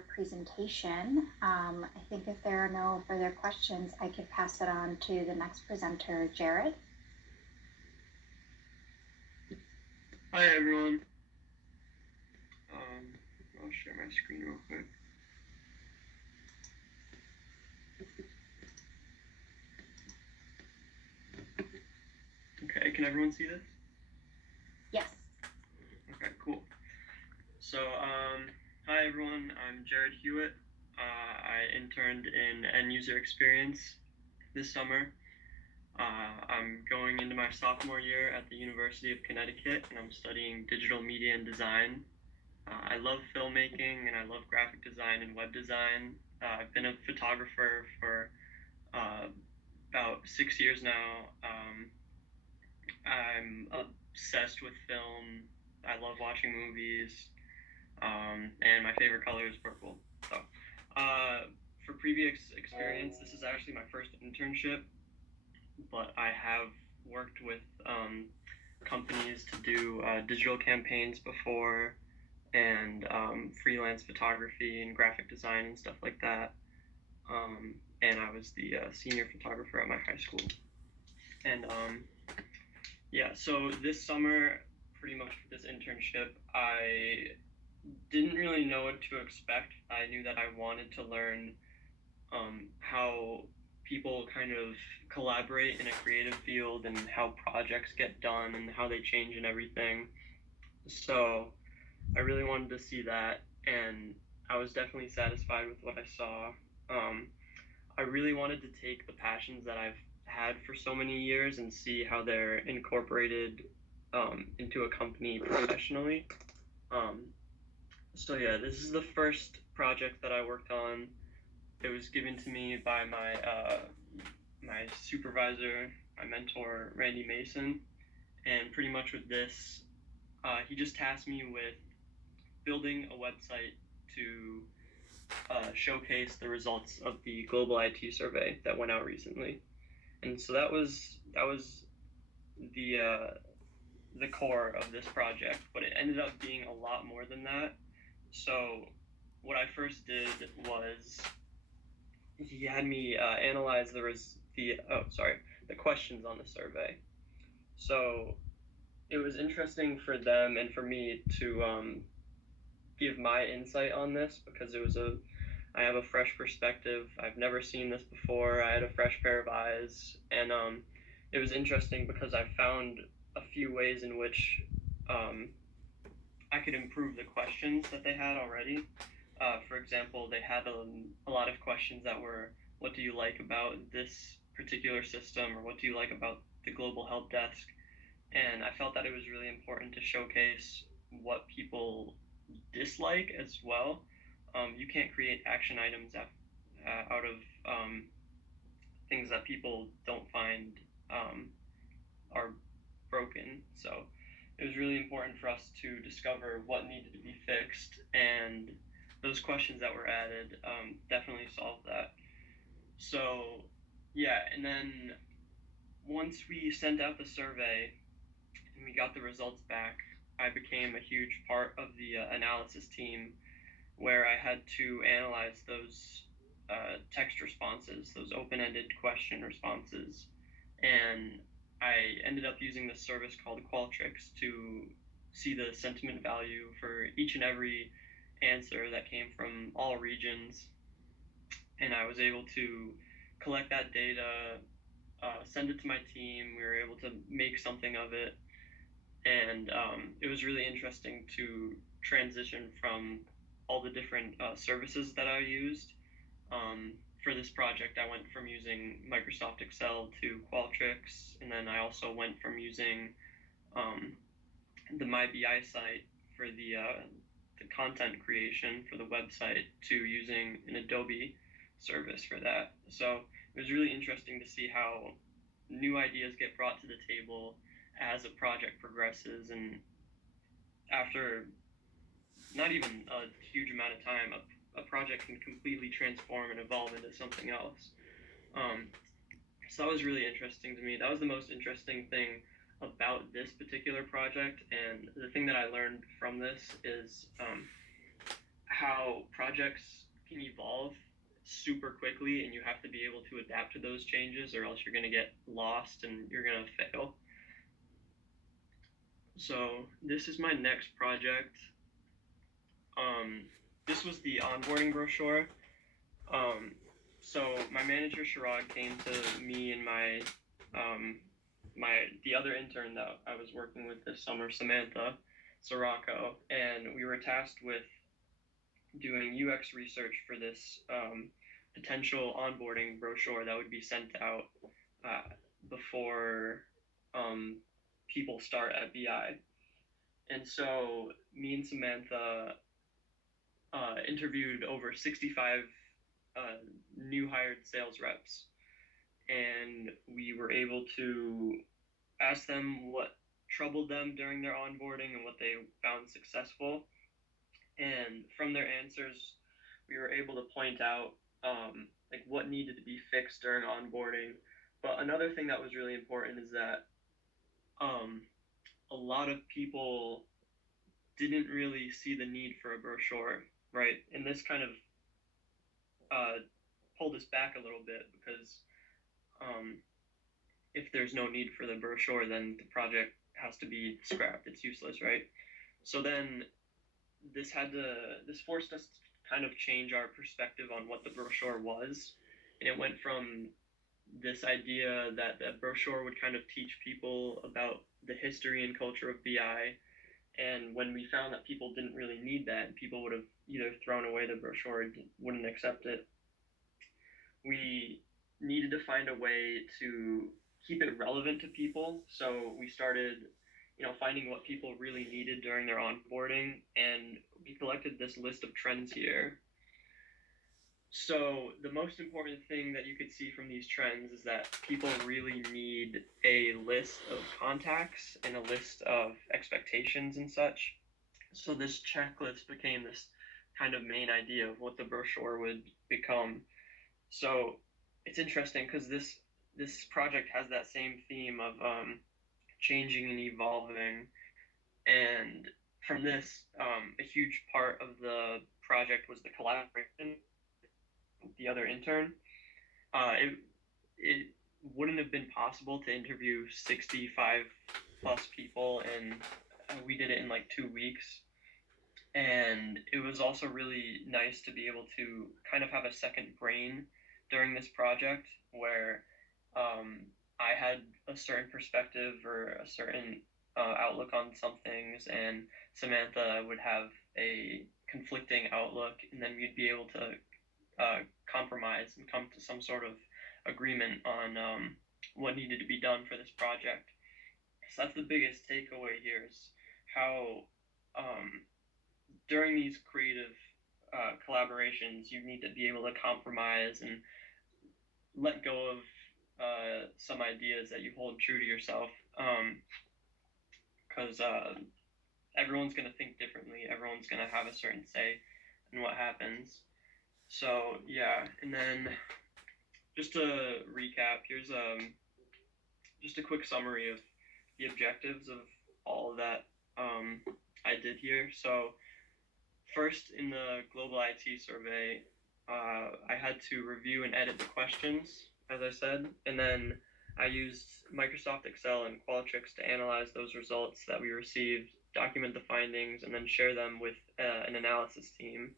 presentation. I think if there are no further questions, I could pass it on to the next presenter, Jared. Hi everyone. I'll share my screen real quick. Okay, can everyone see this? Yes. Okay, cool. So, hi everyone, I'm Jared Hewitt. I interned in end user experience this summer. I'm going into my sophomore year at the University of Connecticut, and I'm studying digital media and design. I love filmmaking, and I love graphic design and web design. I've been a photographer for about 6 years now. I'm obsessed with film. I love watching movies, and my favorite color is purple. So, for previous experience, this is actually my first internship, but I have worked with companies to do digital campaigns before, and freelance photography and graphic design and stuff like that. And I was the senior photographer at my high school. And yeah, so this summer, pretty much for this internship, I didn't really know what to expect. I knew that I wanted to learn how people kind of collaborate in a creative field and how projects get done and how they change and everything. So I really wanted to see that, and I was definitely satisfied with what I saw. I really wanted to take the passions that I've had for so many years and see how they're incorporated into a company professionally. So yeah, this is the first project that I worked on. It was given to me by my supervisor, my mentor, Randy Mason, and pretty much with this, he just tasked me with building a website to showcase the results of the global IT survey that went out recently. And so that was the core of this project, but it ended up being a lot more than that. So what I first did was he had me analyze the questions on the survey. So it was interesting for them and for me to give my insight on this, because I have a fresh perspective. I've never seen this before. I had a fresh pair of eyes, and it was interesting because I found a few ways in which I could improve the questions that they had already. For example, they had a lot of questions that were, what do you like about this particular system, or what do you like about the global help desk? And I felt that it was really important to showcase what people dislike as well. You can't create action items out of things that people don't find are broken. So it was really important for us to discover what needed to be fixed, and those questions that were added definitely solved that. So yeah, and then once we sent out the survey and we got the results back, I became a huge part of the analysis team, where I had to analyze those text responses, those open-ended question responses, and I ended up using this service called Qualtrics to see the sentiment value for each and every answer that came from all regions, and I was able to collect that data, send it to my team. We were able to make something of it, and it was really interesting to transition from all the different services that I used. For this project, I went from using Microsoft Excel to Qualtrics, and then I also went from using the MyBI site for the content creation for the website to using an Adobe service for that. So it was really interesting to see how new ideas get brought to the table as a project progresses, and after not even a huge amount of time, a project can completely transform and evolve into something else. So that was really interesting to me. That was the most interesting thing about this particular project, and the thing that I learned from this is how projects can evolve super quickly, and you have to be able to adapt to those changes, or else you're going to get lost and you're going to fail. So this is my next project. This was the onboarding brochure. So my manager Sharad came to me and the other intern that I was working with this summer, Samantha Sirocco, and we were tasked with doing UX research for this potential onboarding brochure that would be sent out before people start at BI. And so me and Samantha interviewed over 65 new hired sales reps, and we were able to ask them what troubled them during their onboarding and what they found successful. And from their answers, we were able to point out like what needed to be fixed during onboarding. But another thing that was really important is that a lot of people didn't really see the need for a brochure, right? And this kind of pulled us back a little bit, because if there's no need for the brochure, then the project has to be scrapped. It's useless, right? So then this forced us to kind of change our perspective on what the brochure was. And it went from this idea that the brochure would kind of teach people about the history and culture of BI. And when we found that people didn't really need that, people would have either thrown away the brochure or wouldn't accept it, we needed to find a way to keep it relevant to people. So we started, finding what people really needed during their onboarding, and we collected this list of trends here. So the most important thing that you could see from these trends is that people really need a list of contacts and a list of expectations and such. So this checklist became this kind of main idea of what the brochure would become. So it's interesting because this project has that same theme of changing and evolving. And from this, a huge part of the project was the collaboration with the other intern. It wouldn't have been possible to interview 65 plus people, and we did it in like 2 weeks. And it was also really nice to be able to kind of have a second brain during this project, where I had a certain perspective or a certain outlook on some things, and Samantha would have a conflicting outlook, and then we'd be able to compromise and come to some sort of agreement on what needed to be done for this project. So that's the biggest takeaway here, is how during these creative collaborations, you need to be able to compromise and let go of some ideas that you hold true to yourself, because everyone's going to think differently. Everyone's going to have a certain say in what happens. So yeah, and then just to recap, here's just a quick summary of the objectives of all that I did here. So first, in the Global IT survey, I had to review and edit the questions, as I said, and then I used Microsoft Excel and Qualtrics to analyze those results that we received, document the findings, and then share them with an analysis team.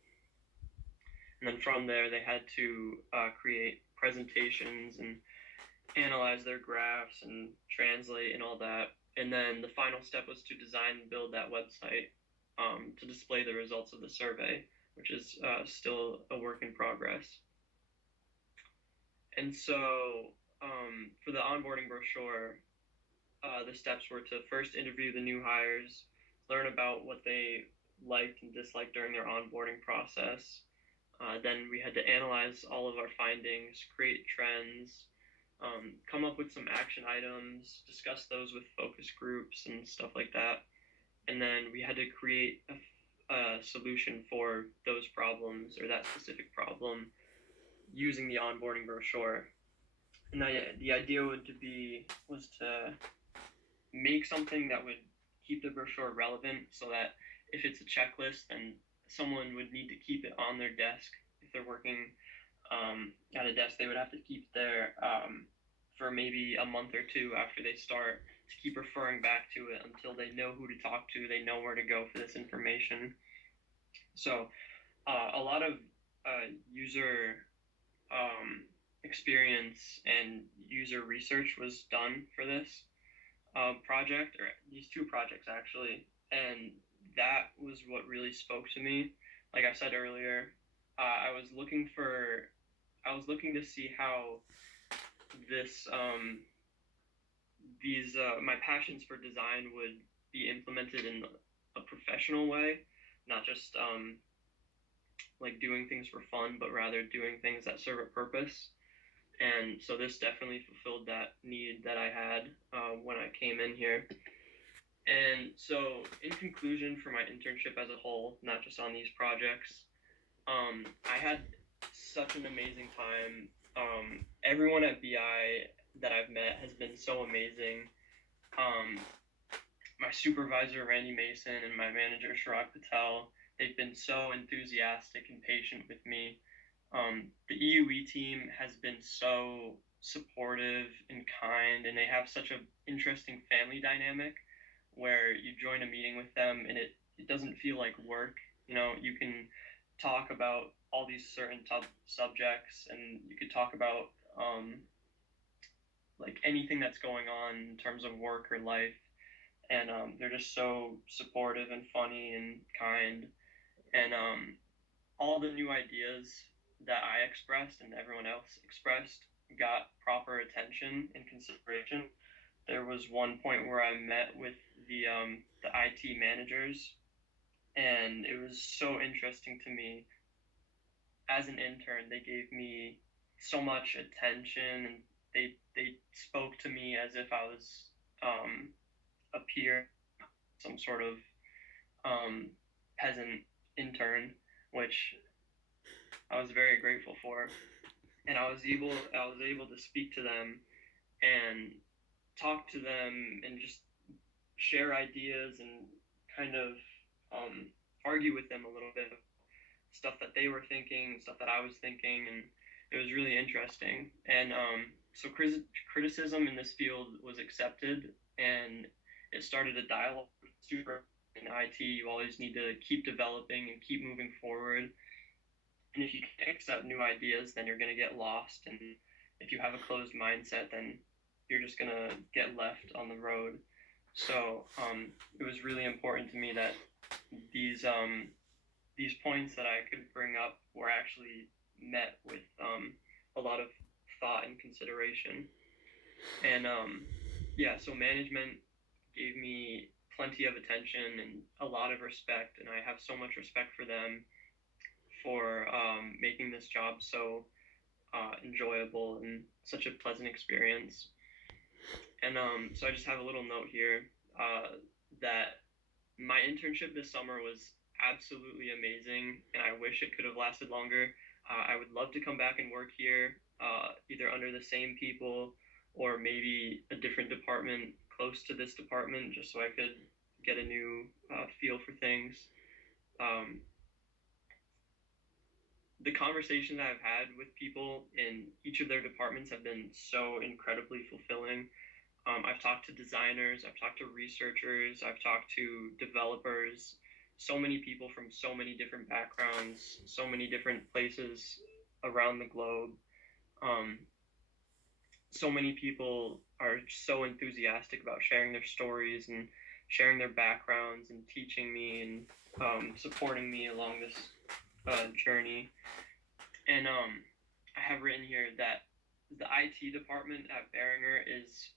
And then from there, they had to create presentations and analyze their graphs and translate and all that. And then the final step was to design and build that website to display the results of the survey, which is still a work in progress. And so for the onboarding brochure, the steps were to first interview the new hires, learn about what they liked and disliked during their onboarding process. Then we had to analyze all of our findings, create trends, come up with some action items, discuss those with focus groups and stuff like that. And then we had to create a solution for those problems, or that specific problem, using the onboarding brochure. And the idea was to make something that would keep the brochure relevant, so that if it's a checklist, then someone would need to keep it on their desk if they're working at a desk. They would have to keep it there for maybe a month or two after they start, to keep referring back to it until they know who to talk to, they know where to go for this information. So a lot of user experience and user research was done for this project, or these two projects actually, and that was what really spoke to me. Like I said earlier, I was looking to see how this my passions for design would be implemented in a professional way, not just like doing things for fun, but rather doing things that serve a purpose. And so this definitely fulfilled that need that I had when I came in here. And so, in conclusion, for my internship as a whole, not just on these projects, I had such an amazing time. Everyone at BI that I've met has been so amazing. My supervisor, Randy Mason, and my manager, Chirag Patel, they've been so enthusiastic and patient with me. The EUE team has been so supportive and kind, and they have such an interesting family dynamic where you join a meeting with them and it doesn't feel like work. You know, you can talk about all these certain subjects, and you could talk about like anything that's going on in terms of work or life. And they're just so supportive and funny and kind. And all the new ideas that I expressed and everyone else expressed got proper attention and consideration. There was one point where I met with the IT managers, and it was so interesting to me. As an intern, they gave me so much attention, and they spoke to me as if I was a peer, some sort of peasant intern, which I was very grateful for. And I was able to speak to them and talk to them and just share ideas and kind of argue with them a little bit, stuff that they were thinking, stuff that I was thinking, and it was really interesting. And so criticism in this field was accepted, and it started a dialogue. Super in IT, you always need to keep developing and keep moving forward. And if you can't accept new ideas, then you're going to get lost. And if you have a closed mindset, then you're just going to get left on the road. So it was really important to me that these points that I could bring up were actually met with a lot of thought and consideration. And so management gave me plenty of attention and a lot of respect, and I have so much respect for them for making this job so enjoyable and such a pleasant experience. And so I just have a little note here that my internship this summer was absolutely amazing, and I wish it could have lasted longer. I would love to come back and work here, either under the same people or maybe a different department close to this department, just so I could get a new feel for things. The conversations I've had with people in each of their departments have been so incredibly fulfilling. I've talked to designers, I've talked to researchers, I've talked to developers, so many people from so many different backgrounds, so many different places around the globe. So many people are so enthusiastic about sharing their stories and sharing their backgrounds and teaching me and supporting me along this journey. And I have written here that the IT department at Behringer is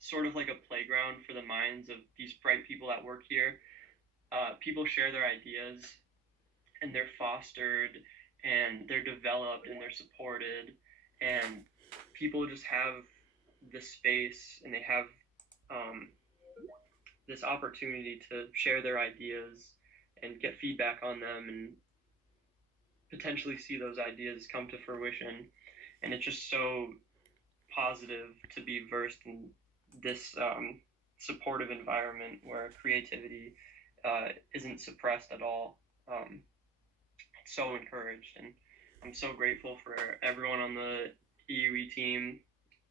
sort of like a playground for the minds of these bright people that work here. People share their ideas, and they're fostered, and they're developed, and they're supported, and people just have the space, and they have this opportunity to share their ideas and get feedback on them and potentially see those ideas come to fruition. And it's just so positive to be versed in this supportive environment where creativity isn't suppressed at all. so encouraged, and I'm so grateful for everyone on the EUE team.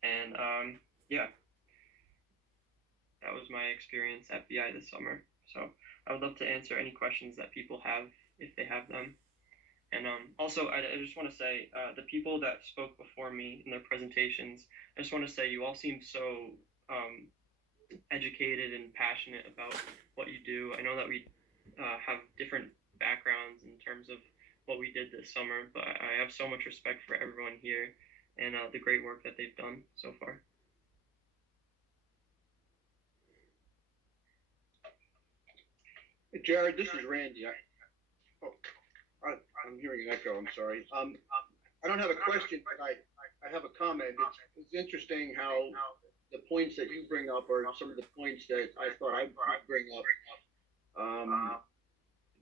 And yeah, that was my experience at BI this summer. So I would love to answer any questions that people have if they have them. And also, I just want to say, the people that spoke before me in their presentations, I just want to say you all seem so educated and passionate about what you do. I know that we have different backgrounds in terms of what we did this summer, but I have so much respect for everyone here and the great work that they've done so far. Hey, Jared, this is Randy. I'm hearing an echo. I'm sorry. I don't have a question, but I have a comment. It's interesting how the points that you bring up are some of the points that I thought I'd bring up.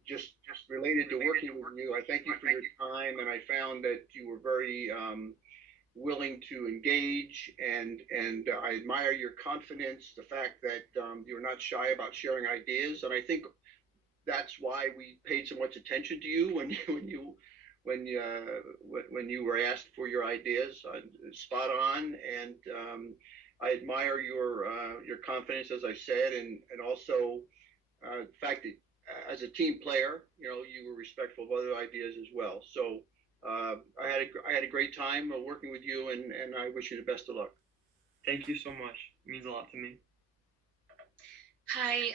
Just related to working with you, I thank you for your time, and I found that you were very willing to engage, and I admire your confidence, the fact that you're not shy about sharing ideas, and I think that's why we paid so much attention to you when you were asked for your ideas. Spot on, and I admire your confidence, as I said, and also the fact that as a team player, you were respectful of other ideas as well. So I had a great time working with you, and I wish you the best of luck. Thank you so much. It means a lot to me. Hi,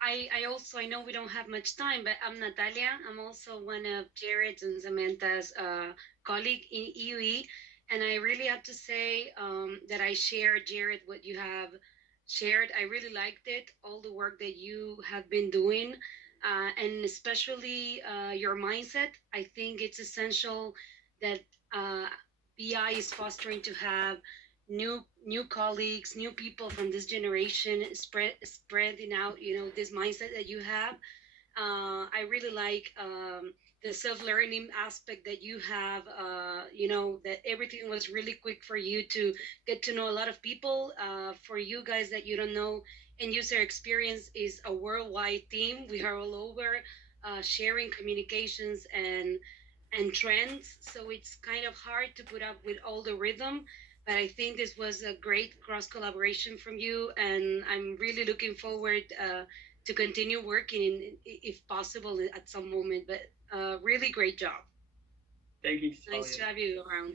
I know we don't have much time, but I'm Natalia. I'm also one of Jared's and Samantha's colleague in EUE. And I really have to say that I share, Jared, what you have shared. I really liked it, all the work that you have been doing, and especially your mindset. I think it's essential that BI is fostering to have new colleagues, new people from this generation spreading out, this mindset that you have. I really like the self-learning aspect that you have, that everything was really quick for you to get to know a lot of people. For you guys that you don't know, end user experience is a worldwide team. We are all over sharing communications and trends. So it's kind of hard to put up with all the rhythm, but I think this was a great cross collaboration from you, and I'm really looking forward to continue working, if possible, at some moment. But really great job. Thank you. Nice to have you around.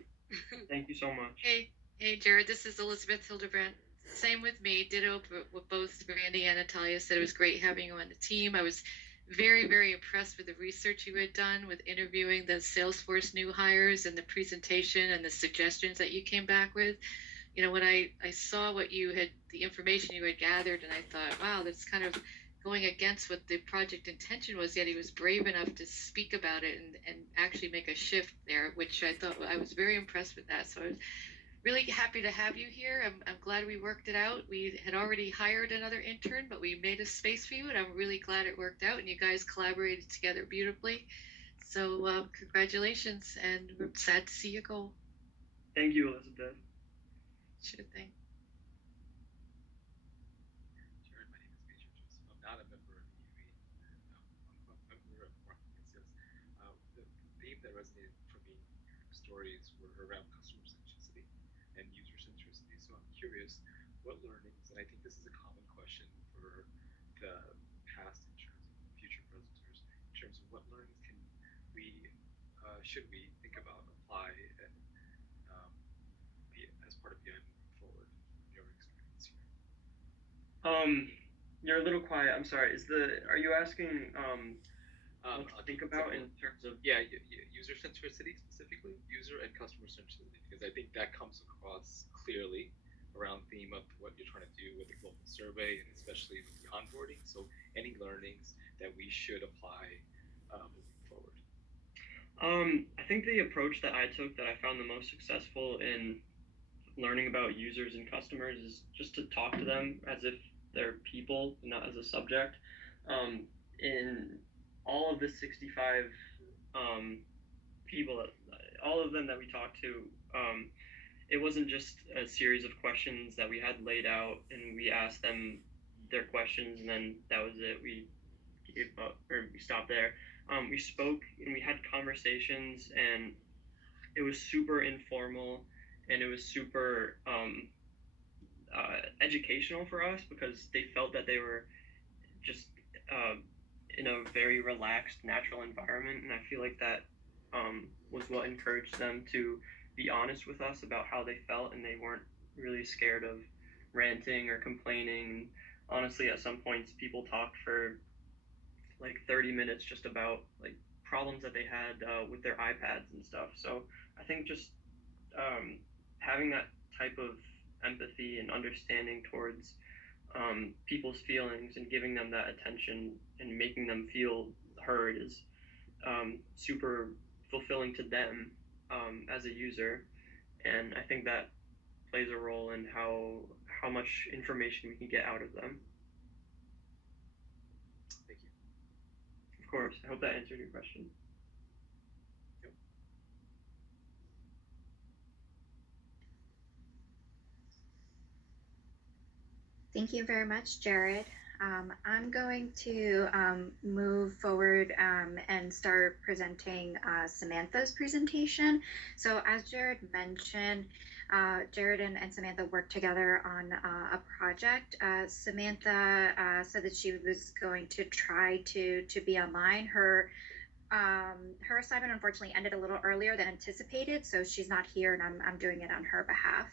Thank you so much. Hey, Jared. This is Elizabeth Hildebrand. Same with me. Ditto what both Randy and Natalia said. It was great having you on the team. I was very, very impressed with the research you had done with interviewing the Salesforce new hires and the presentation and the suggestions that you came back with. When I saw the information you had gathered, and I thought, wow, that's kind of going against what the project intention was, yet he was brave enough to speak about it and actually make a shift there, which I thought, I was very impressed with that. So I was really happy to have you here. I'm glad we worked it out. We had already hired another intern, but we made a space for you, and I'm really glad it worked out, and you guys collaborated together beautifully. So congratulations, and we're sad to see you go. Thank you, Elizabeth. Sure thing. Jared, my name is Major Joseph. I'm not a member of EUE. I'm a member of Marketing and Sales. The theme that resonated for me in your stories were around customer centricity and user centricity. So I'm curious, what learnings, and I think this is a common question for the past interns and future presenters, in terms of what learnings should we think about, apply, and be as part of BI moving forward in your experience here? You're a little quiet. I'm sorry. Are you asking what to think about in terms of? Yeah, user centricity specifically, user and customer centricity, because I think that comes across clearly around theme of what you're trying to do with the global survey, and especially with the onboarding. So any learnings that we should apply moving forward? I think the approach that I took that I found the most successful in learning about users and customers is just to talk to them as if they're people, not as a subject. In all of the 65 people, all of them that we talked to, it wasn't just a series of questions that we had laid out and we asked them their questions and then that was it. We gave up, or we stopped there. We spoke and we had conversations, and it was super informal, and it was super educational for us because they felt that they were just in a very relaxed, natural environment, and I feel like that was what encouraged them to be honest with us about how they felt, and they weren't really scared of ranting or complaining. Honestly, at some points, people talked for like 30 minutes just about like problems that they had with their iPads and stuff. So I think just having that type of empathy and understanding towards people's feelings and giving them that attention and making them feel heard is super fulfilling to them as a user. And I think that plays a role in how much information we can get out of them. Thank you. Of course, I hope that answered your question. Thank you very much, Jared. I'm going to move forward and start presenting Samantha's presentation. So as Jared mentioned, Jared and Samantha worked together on a project. Samantha said that she was going to try to be online. Her assignment unfortunately ended a little earlier than anticipated, so she's not here, and I'm doing it on her behalf.